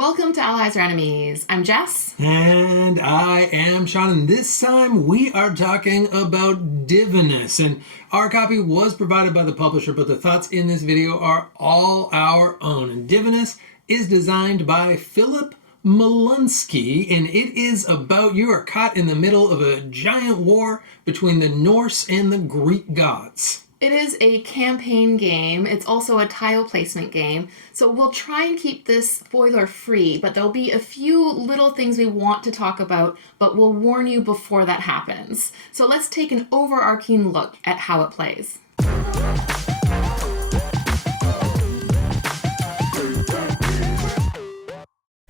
Welcome to Allies or Enemies. I'm Jess. And I am Sean, and this time we are talking about Divinus. And our copy was provided by the publisher, but the thoughts in this video are all our own. And Divinus is designed by Filip Miłuński, and it is about you are caught in the middle of a giant war between the Norse and the Greek gods. It is a campaign game. It's also a tile placement game. So we'll try and keep this spoiler free, but there'll be a few little things we want to talk about, but we'll warn you before that happens. So let's take an overarching look at how it plays.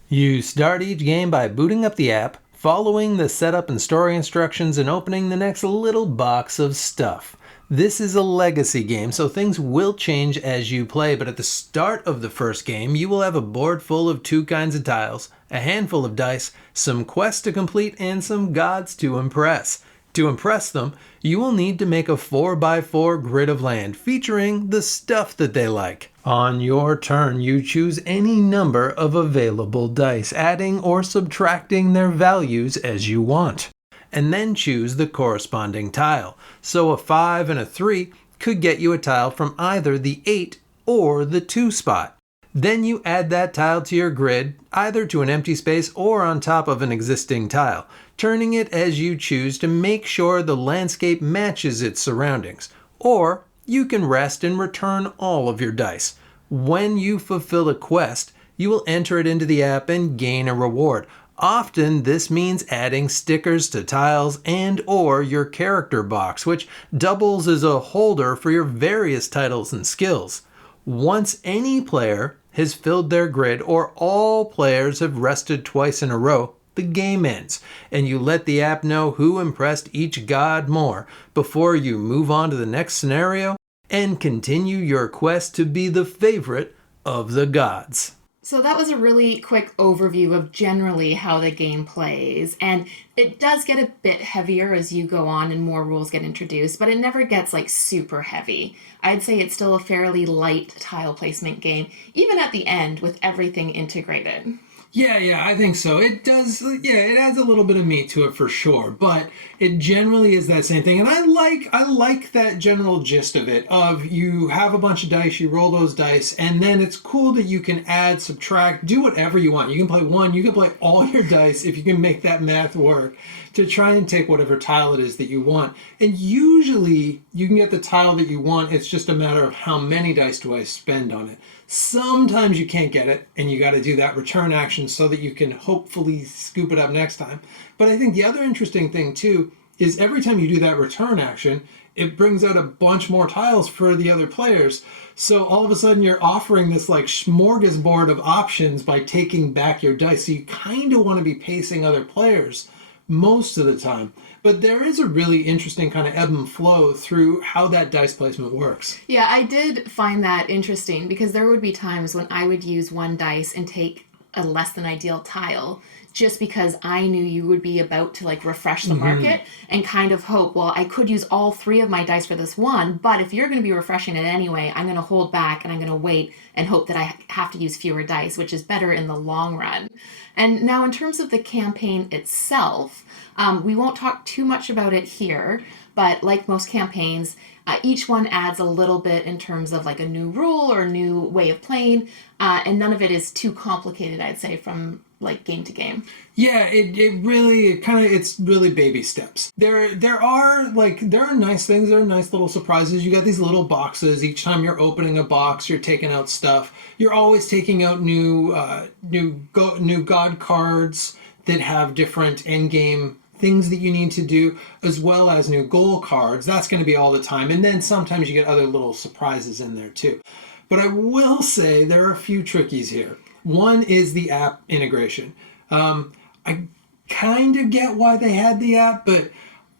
You start each game by booting up the app, following the setup and story instructions, and opening the next little box of stuff. This is a legacy game, so things will change as you play, but at the start of the first game, you will have a board full of two kinds of tiles, a handful of dice, some quests to complete, and some gods to impress. To impress them, you will need to make a 4x4 grid of land, featuring the stuff that they like. On your turn, you choose any number of available dice, adding or subtracting their values as you want, and then choose the corresponding tile. So a 5 and a 3 could get you a tile from either the 8 or the 2 spot. Then you add that tile to your grid, either to an empty space or on top of an existing tile, turning it as you choose to make sure the landscape matches its surroundings. Or you can rest and return all of your dice. When you fulfill a quest, you will enter it into the app and gain a reward. Often this means adding stickers to tiles and or your character box, which doubles as a holder for your various titles and skills. Once any player has filled their grid or all players have rested twice in a row, the game ends, and you let the app know who impressed each god more before you move on to the next scenario and continue your quest to be the favorite of the gods. So that was a really quick overview of generally how the game plays, and it does get a bit heavier as you go on and more rules get introduced, but it never gets like super heavy. I'd say it's still a fairly light tile placement game, even at the end with everything integrated. Yeah, I think so. It does, it adds a little bit of meat to it for sure, but it generally is that same thing. And I like that general gist of it, of you have a bunch of dice, you roll those dice, and then it's cool that you can add, subtract, do whatever you want. You can play one, you can play all your dice if you can make that math work to try and take whatever tile it is that you want. And usually you can get the tile that you want. It's just a matter of how many dice do I spend on it. Sometimes you can't get it, and you got to do that return action so that you can hopefully scoop it up next time. But I think the other interesting thing too is every time you do that return action, it brings out a bunch more tiles for the other players. So all of a sudden you're offering this like smorgasbord of options by taking back your dice. So you kind of want to be pacing other players most of the time. But there is a really interesting kind of ebb and flow through how that dice placement works. Yeah, I did find that interesting because there would be times when I would use one dice and take a less than ideal tile just because I knew you would be about to like refresh the market and kind of hope, well, I could use all 3 of my dice for this one, but if you're going to be refreshing it anyway, I'm going to hold back and I'm going to wait and hope that I have to use fewer dice, which is better in the long run. And now in terms of the campaign itself, we won't talk too much about it here, but like most campaigns, each one adds a little bit in terms of like a new rule or a new way of playing, and none of it is too complicated, I'd say, from like game to game. Yeah, it's really baby steps. There are nice things, there are nice little surprises. You got these little boxes. Each time you're opening a box, you're taking out stuff. You're always taking out new god cards that have different end game things that you need to do, as well as new goal cards. That's going to be all the time. And then sometimes you get other little surprises in there too. But I will say there are a few trickies here. One is the app integration. I kind of get why they had the app, but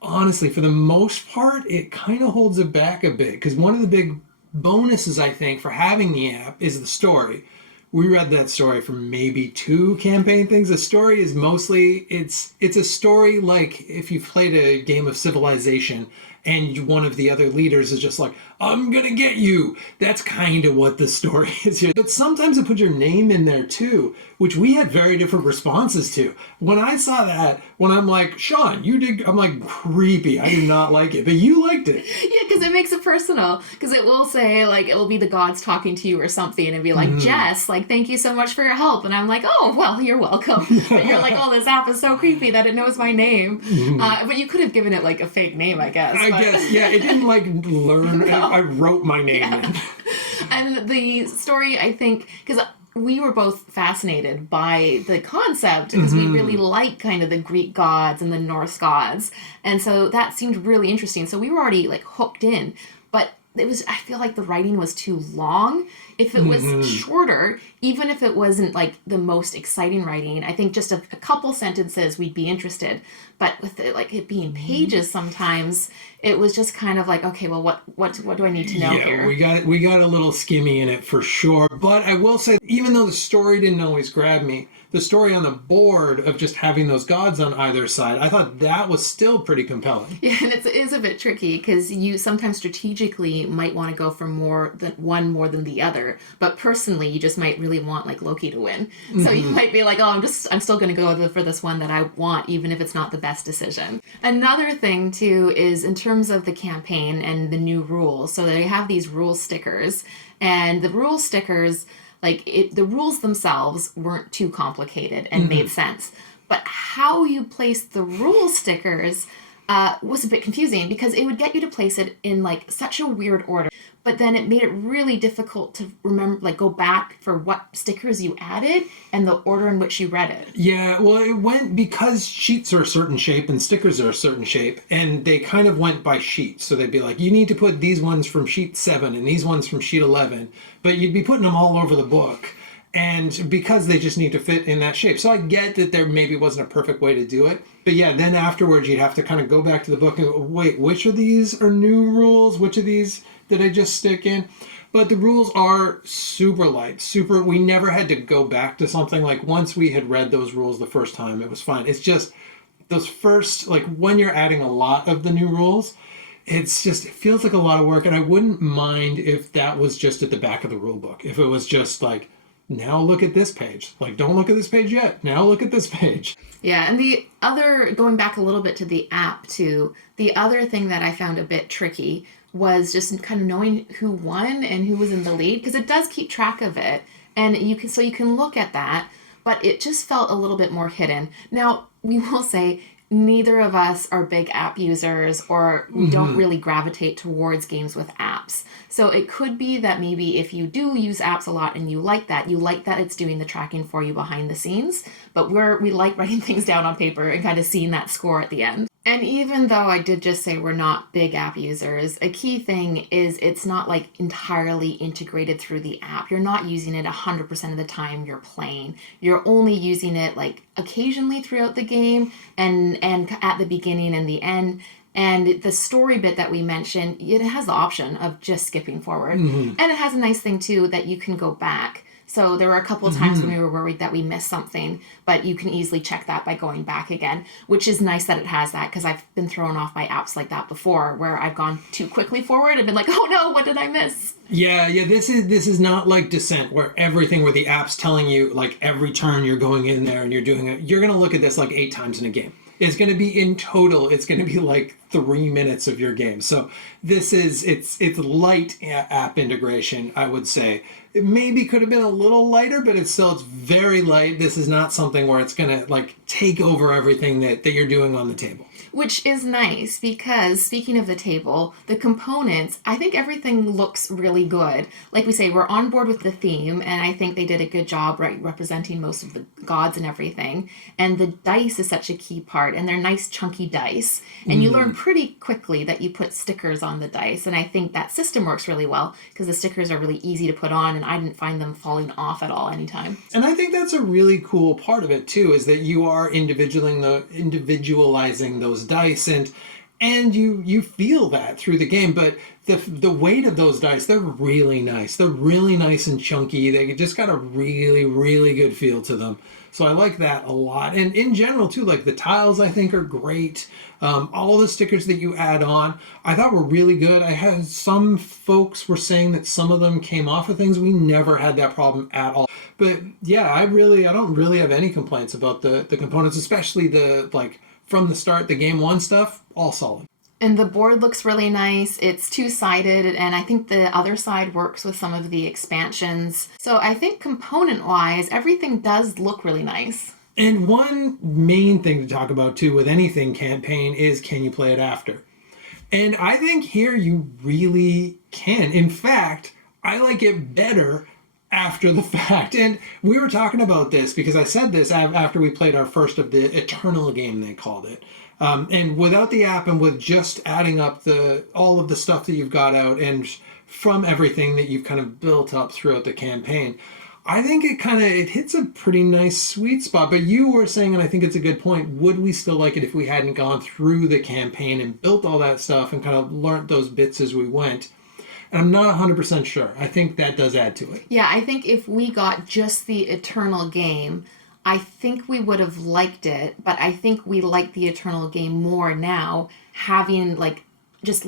honestly, for the most part, it kind of holds it back a bit. Because one of the big bonuses, I think, for having the app is the story. We read that story from maybe 2 campaign things. The story is mostly, it's a story like if you've played a game of Civilization and one of the other leaders is just like, I'm gonna get you. That's kind of what the story is here. But sometimes it puts your name in there too, which we had very different responses to. When I saw that, when I'm like, Sean, you did, I'm like, creepy. I do not like it, but you liked it. Yeah, because it makes it personal. Because it will say, like, it will be the gods talking to you or something and be like, Jess, like, thank you so much for your help. And I'm like, oh, well, you're welcome. But you're like, oh, this app is so creepy that it knows my name. But you could have given it, like, a fake name, I guess. I guess, yeah, it didn't, like, learn. No. I wrote my name in. And the story, I think, because we were both fascinated by the concept because we really like kind of the Greek gods and the Norse gods. And so that seemed really interesting. So we were already like hooked in. But it was, I feel like the writing was too long. If it was shorter, even if it wasn't like the most exciting writing, I think just a couple sentences we'd be interested. But with it, like it being pages sometimes, it was just kind of like, okay, well, what do I need to know here? we got a little skimmy in it for sure. But I will say, even though the story didn't always grab me, the story on the board of just having those gods on either side, I thought that was still pretty compelling. Yeah, and it is a bit tricky because you sometimes strategically might want to go for more than the other. But personally, you just might really want like Loki to win. So you might be like, oh, I'm still going to go for this one that I want, even if it's not the best decision. Another thing too is in terms of the campaign and the new rules. So they have these rule stickers, and the rule stickers, the rules themselves weren't too complicated and made sense. But how you place the rule stickers was a bit confusing because it would get you to place it in like such a weird order. But then it made it really difficult to remember, like go back for what stickers you added and the order in which you read it. Yeah, well, it went because sheets are a certain shape and stickers are a certain shape, and they kind of went by sheet. So they'd be like, you need to put these ones from sheet 7 and these ones from sheet 11, but you'd be putting them all over the book. And because they just need to fit in that shape. So I get that there maybe wasn't a perfect way to do it. But yeah, then afterwards you'd have to kind of go back to the book and go, wait, which of these are new rules? Which of these did I just stick in? But the rules are super light, we never had to go back to something. Like once we had read those rules the first time, it was fine. It's just those first, like when you're adding a lot of the new rules, it feels like a lot of work. And I wouldn't mind if that was just at the back of the rule book. If it was just like, now look at this page. Like, don't look at this page yet. Now look at this page. Yeah, and the other, going back a little bit to the app too, the other thing that I found a bit tricky was just kind of knowing who won and who was in the lead, because it does keep track of it. And you can look at that, but it just felt a little bit more hidden. Now, we will say, neither of us are big app users, or we don't really gravitate towards games with apps. So it could be that maybe if you do use apps a lot and you like that it's doing the tracking for you behind the scenes. But we like writing things down on paper and kind of seeing that score at the end. And even though I did just say we're not big app users, a key thing is it's not like entirely integrated through the app. You're not using it 100% of the time you're playing. You're only using it like occasionally throughout the game and at the beginning and the end. And the story bit that we mentioned, it has the option of just skipping forward. And it has a nice thing too that you can go back. So there were a couple of times when we were worried that we missed something, but you can easily check that by going back again, which is nice that it has that, because I've been thrown off by apps like that before where I've gone too quickly forward and been like, oh no, what did I miss? Yeah, this is not like Descent where the app's telling you like every turn you're going in there and you're doing it. You're going to look at this like 8 times in a game. It's going to be in total, it's going to be like 3 minutes of your game. So it's light app integration, I would say. It maybe could have been a little lighter, but it's very light. This is not something where it's going to like take over everything that you're doing on the table. Which is nice because, speaking of the table, the components, I think everything looks really good. Like we say, we're on board with the theme, and I think they did a good job representing most of the gods and everything. And the dice is such a key part, and they're nice chunky dice. And you learn pretty quickly that you put stickers on the dice, and I think that system works really well because the stickers are really easy to put on, and I didn't find them falling off at all anytime. And I think that's a really cool part of it too, is that you are individualizing those dice, and and you feel that through the game. But the weight of those dice, they're really nice. They're really nice and chunky. They just got a really, really good feel to them. So I like that a lot. And in general, too, like the tiles I think are great. All the stickers that you add on, I thought were really good. I had some folks were saying that some of them came off of things. We never had that problem at all. But yeah, I don't really have any complaints about the components, especially the like from the start, the game one stuff, all solid. And the board looks really nice. It's two-sided, and I think the other side works with some of the expansions. So I think component-wise, everything does look really nice. And one main thing to talk about, too, with anything campaign is, can you play it after? And I think here you really can. In fact, I like it better after the fact. And we were talking about this because I said this after we played our first of the Eternal game, they called it. And without the app and with just adding up all of the stuff that you've got out and from everything that you've kind of built up throughout the campaign, I think it hits a pretty nice sweet spot. But you were saying, and I think it's a good point, would we still like it if we hadn't gone through the campaign and built all that stuff and kind of learnt those bits as we went? And I'm not 100% sure. I think that does add to it. Yeah, I think if we got just the Eternal game, I think we would have liked it, but I think we like the Eternal game more now, having like just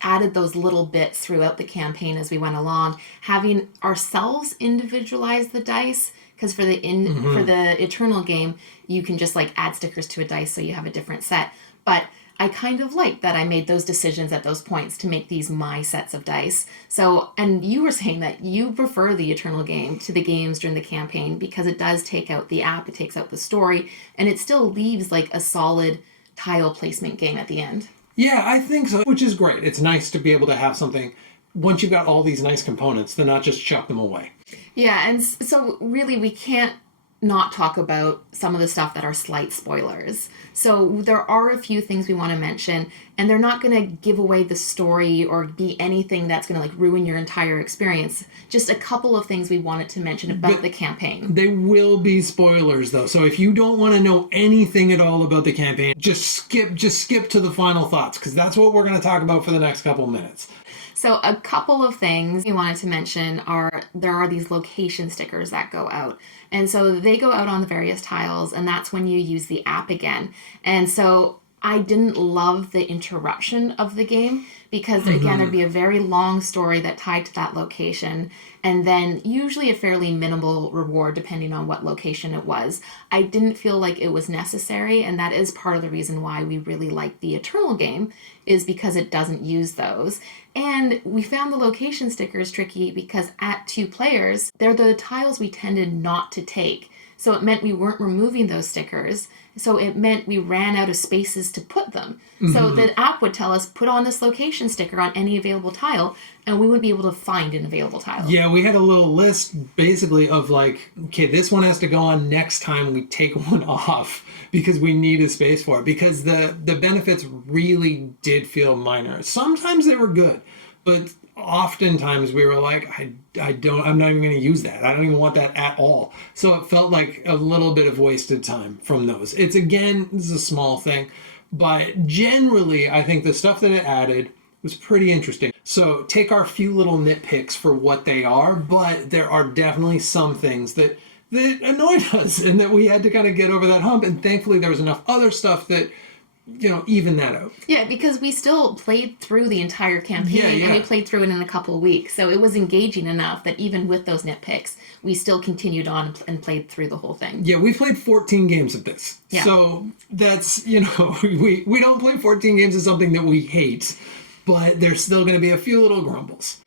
added those little bits throughout the campaign as we went along, having ourselves individualize the dice, because for the Eternal game, you can just like add stickers to a dice so you have a different set. But I kind of like that I made those decisions at those points to make these my sets of dice. So, and you were saying that you prefer the Eternal game to the games during the campaign because it does take out the app, it takes out the story, and it still leaves like a solid tile placement game at the end. Yeah, I think so, which is great. It's nice to be able to have something, once you've got all these nice components, to not just chuck them away. Yeah, and so really we can't not talk about some of the stuff that are slight spoilers. So there are a few things we want to mention, and they're not going to give away the story or be anything that's going to like ruin your entire experience. Just a couple of things we wanted to mention about the campaign. They will be spoilers though. So if you don't want to know anything at all about the campaign, just skip to the final thoughts, because that's what we're going to talk about for the next couple minutes. So a couple of things we wanted to mention are there are these location stickers that go out. And so they go out on the various tiles, and that's when you use the app again. And so I didn't love the interruption of the game because, again, there'd be a very long story that tied to that location, and then usually a fairly minimal reward depending on what location it was. I didn't feel like it was necessary, and that is part of the reason why we really like the Eternal game, is because it doesn't use those. And we found the location stickers tricky because at 2 players, they're the tiles we tended not to take. So it meant we weren't removing those stickers. So it meant we ran out of spaces to put them. So the app would tell us, put on this location sticker on any available tile, and we wouldn't be able to find an available tile. Yeah, we had a little list basically of like, okay, this one has to go on next time we take one off because we need a space for it, because the benefits really did feel minor. Sometimes they were good, but oftentimes we were like, I'm not even going to use that. I don't even want that at all. So it felt like a little bit of wasted time from those. This is a small thing, but generally I think the stuff that it added was pretty interesting. So take our few little nitpicks for what they are, but there are definitely some things that annoyed us and that we had to kind of get over that hump. And thankfully there was enough other stuff that, even that out. Yeah, because we still played through the entire campaign, and we played through it in a couple of weeks. So it was engaging enough that even with those nitpicks, we still continued on and played through the whole thing. Yeah, we played 14 games of this. Yeah. So that's, we don't play 14 games of something that we hate, but there's still going to be a few little grumbles.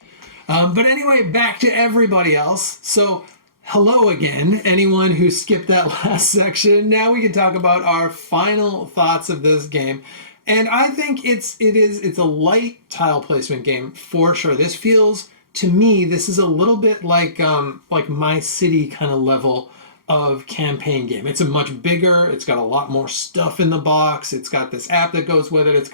But anyway, back to everybody else. So hello again, anyone who skipped that last section. Now we can talk about our final thoughts of this game. And I think it's a light tile placement game for sure. This feels, to me, this is a little bit like My City kind of level of campaign game. It's a much bigger, it's got a lot more stuff in the box, it's got this app that goes with it,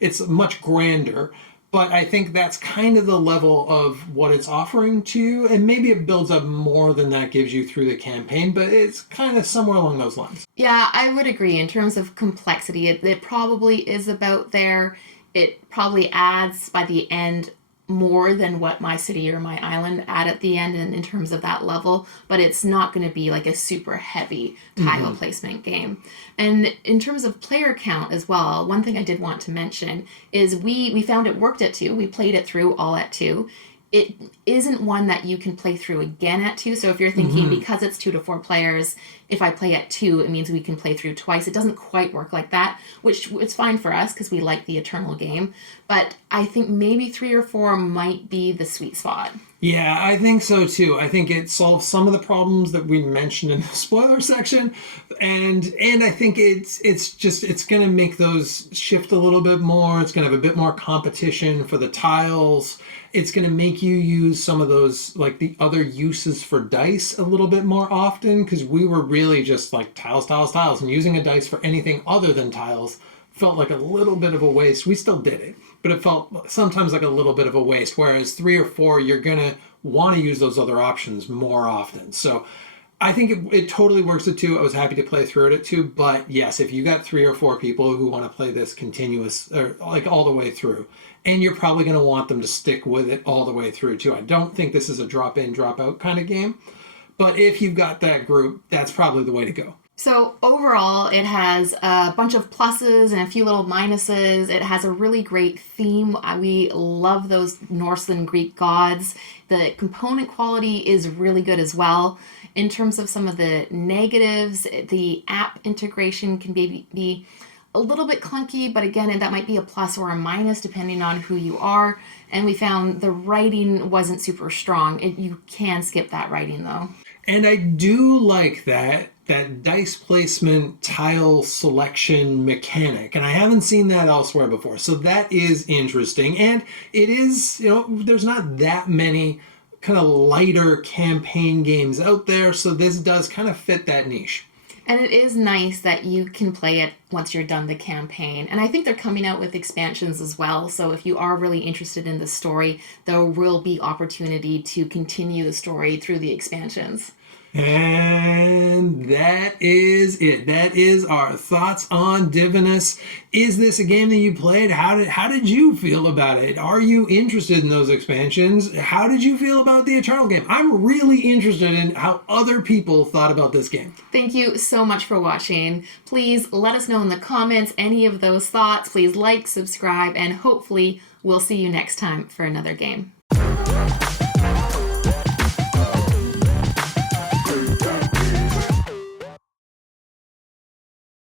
it's much grander. But I think that's kind of the level of what it's offering to you, and maybe it builds up more than that gives you through the campaign, but it's kind of somewhere along those lines. Yeah, I would agree. In terms of complexity, it probably is about there. It probably adds by the end more than what my city or my island add at the end in terms of that level, but it's not going to be like a super heavy tile placement game. And in terms of player count as well, one thing I did want to mention is we found it worked at 2. We played it through all at 2. It isn't one that you can play through again at 2. So if you're thinking because it's 2 to 4 players, if I play at 2, it means we can play through twice. It doesn't quite work like that, which it's fine for us because we like the eternal game. But I think maybe 3 or 4 might be the sweet spot. Yeah, I think so too. I think it solves some of the problems that we mentioned in the spoiler section, and I think it's going to make those shift a little bit more. It's going to have a bit more competition for the tiles. It's going to make you use some of those, like the other uses for dice a little bit more often, because we were really just like tiles, and using a dice for anything other than tiles felt like a little bit of a waste. We still did it, but it felt sometimes like a little bit of a waste, whereas 3 or 4, you're going to want to use those other options more often. So I think it totally works at 2. I was happy to play through it at 2, but yes, if you got 3 or 4 people who want to play this continuous, or like all the way through, and you're probably going to want them to stick with it all the way through too. I don't think this is a drop in, drop out kind of game, but if you've got that group, that's probably the way to go. So overall, it has a bunch of pluses and a few little minuses. It has a really great theme. We love those Norse and Greek gods. The component quality is really good as well. In terms of some of the negatives, the app integration can be a little bit clunky, but again, that might be a plus or a minus depending on who you are. And we found the writing wasn't super strong. You can skip that writing though. And I do like that dice placement tile selection mechanic, and I haven't seen that elsewhere before, so that is interesting. And it is, there's not that many kind of lighter campaign games out there, so this does kind of fit that niche. And it is nice that you can play it once you're done the campaign. And I think they're coming out with expansions as well. So if you are really interested in the story, there will be opportunity to continue the story through the expansions. And that is it. That is our thoughts on Divinus. Is this a game that you played? How did you feel about it? Are you interested in those expansions? How did you feel about the Eternal game? I'm really interested in how other people thought about this game. Thank you so much for watching. Please let us know in the comments any of those thoughts. Please like, subscribe, and hopefully we'll see you next time for another game.